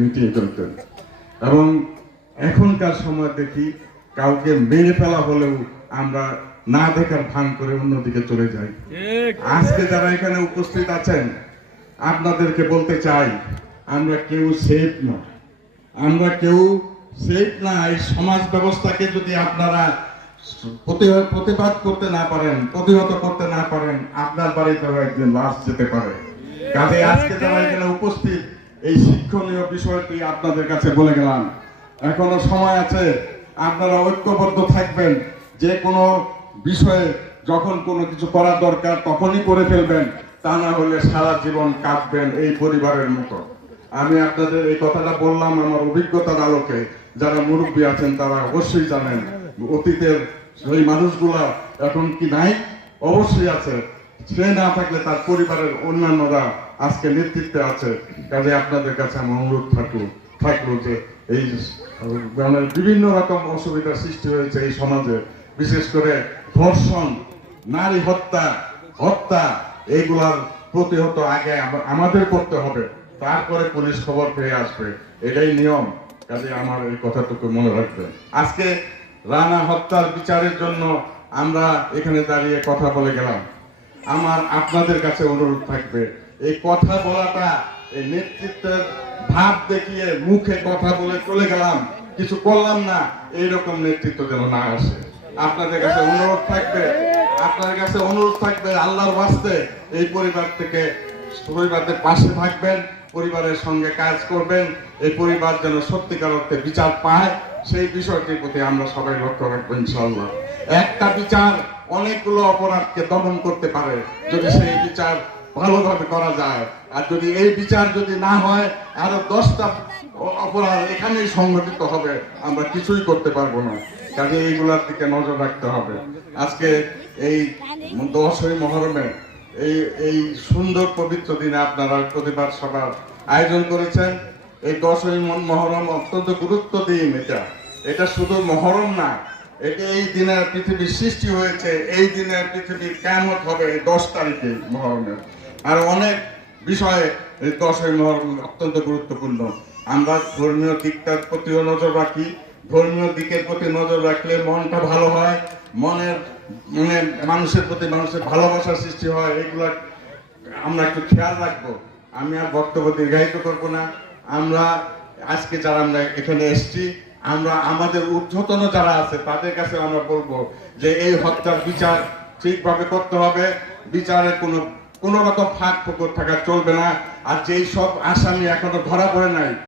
মিটিয়ে ফেলতেন। এবং এখনকার সময় দেখি কাউকে মেরে ফেলা হলেও আমরা না দেখার ভান করে অন্যদিকে চলে যাই। আজকে যারা এখানে উপস্থিত আছেন আপনাদেরকে বলতে চাই, আমরা কেউ সেফ না, আমরা কেউ সেফ না। এই সমাজ ব্যবস্থাকে যদি আপনারা প্রতিবাদ করতে না পারেন, প্রতিহত করতে না পারেন, আপনার বাড়িতেও একদিন লাশ যেতে পারে। কাজে আজকে যারা এখানে উপস্থিত, এই শিক্ষণীয় বিষয়টি আপনাদের কাছে বলে গেলাম। এখনো সময় আছে, আপনারা ঐক্যবদ্ধ থাকবেন। যে কোনো বিষয়ে যখন কোনো কিছু করা দরকার তখনই করে ফেলবেন, তা না হলে সারা জীবন কাঁদবেন এই পরিবারের মতো। আমি আপনাদের এই কথাটা বললাম আমার অভিজ্ঞতার আলোকে। যারা মুরব্বী আছেন তারা অবশ্যই জানেন অতীতের সেই মানুষগুলা এখন কি নাই, অবশ্যই আছে। সে না থাকলে তার পরিবারের অন্যান্যরা আজকে নেতৃত্বে আছে। কাজে আপনাদের কাছে আমার অনুরোধ থাকলো যে এই মানে বিভিন্ন রকম অসুবিধার সৃষ্টি হয়েছে এই সমাজে, বিশেষ করে ধর্ষণ, নারী হত্যা এইগুলার প্রতিহত আগে আমাদের করতে হবে, তারপরে পুলিশ খবর পেয়ে আসবে, এটাই নিয়ম। কাজে আমার এই কথাটুকু মনে রাখবেন। আজকে রানা হত্যার বিচারের জন্য আমরা এখানে দাঁড়িয়ে কথা বলে গেলাম। আমার আপনাদের কাছে অনুরোধ থাকবে, এই কথা বলাটা এই নেতৃত্বের ভাব দেখিয়ে মুখে কথা বলে চলে গেলাম, কিছু করলাম না, এইরকম নেতৃত্ব যেন না আসে। আপনাদের কাছে অনুরোধ থাকবে, আল্লাহর ওয়াস্তে এই পরিবারের পাশে থাকবেন, পরিবারের সঙ্গে কাজ করবেন। এই পরিবার যেন সত্যিকার অর্থে বিচার পায়, সেই বিষয়টির প্রতি আমরা সবাই লক্ষ্য রাখবো ইনশাআল্লাহ। একটা বিচার অনেকগুলো অপরাধকে দমন করতে পারে যদি সেই বিচার ভালোভাবে করা যায়। আর যদি এই বিচার যদি না হয়, আরো 10টা অপরাধ এখানেই সংঘটিত হবে, আমরা কিছুই করতে পারবো না। কাজে এইগুলার দিকে নজর রাখতে হবে। আজকে এই 10ই মহরমে এই সুন্দর পবিত্র দিনে আপনারা প্রতিবাদ সভার আয়োজন করেছেন। এই 10ই মহরম অত্যন্ত গুরুত্ব দিন। এটা শুধু মহরম না, এটা এই দিনের পৃথিবীর সৃষ্টি হয়েছে, এই দিনের পৃথিবীর কিয়ামত হবে এই 10 তারিখে মহরমের। আর অনেক বিষয়ে এই 10ই মহরম অত্যন্ত গুরুত্বপূর্ণ। আমরা ধর্মীয় দিকটার প্রতিও নজর রাখি। ধর্মীয় দিকের প্রতি নজর রাখলে মনটা ভালো হয়, মানুষের প্রতি মানুষের ভালোবাসার সৃষ্টি হয়। এগুলা আমরা একটু খেয়াল রাখবো। আমি আর বক্তব্য দীর্ঘায়িত করবো না। আমরা আজকে যারা আমরা এখানে এসেছি, আমরা আমাদের ঊর্ধ্বতন যারা আছে তাদের কাছে আমরা বলবো যে এই হত্যার বিচার ঠিকভাবে করতে হবে। বিচারে কোনো রকম ফাঁক ফোকর থাকা চলবে না। আর যেই সব আসামি এখনো ধরা পড়ে নাই,